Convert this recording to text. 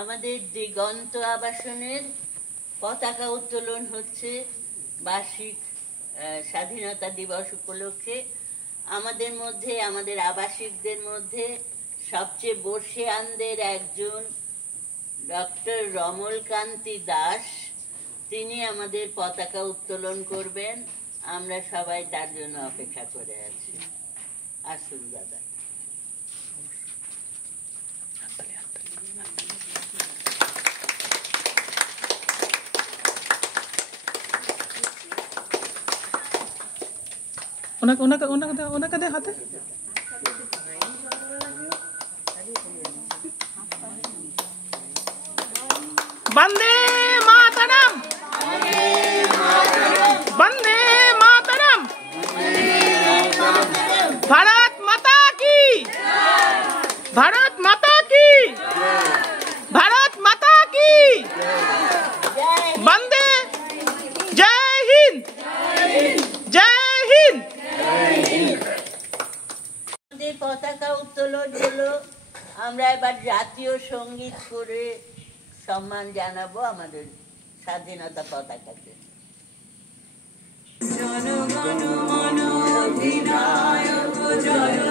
আমাদের দিগন্ত আবাসনের পতাকা উত্তোলন হচ্ছে বার্ষিক স্বাধীনতা দিবস উপলক্ষে। আমাদের মধ্যে, আমাদের আবাসিকদের মধ্যে সবচেয়ে বর্ষিয়ানদের একজন ডক্টর রমলকান্তি দাস, তিনি আমাদের পতাকা উত্তোলন করবেন। আমরা সবাই তার জন্য অপেক্ষা করে আছি। আসুন দাদা। ওনাকে দে হাতে। বন্দে মাতরম, বন্দে মাতরম, ভারত মাতা কি, ভারত মাতা কি, ভারত মাতা কি, বন্দে, জয় হিন্দ, জয় হিন্দ। পতাকা উত্তোলন হলো। আমরা এবার জাতীয় সঙ্গীত করে সম্মান জানাবো আমাদের স্বাধীনতা পতাকাকে। জনগণ মন অধিনায়ক জয়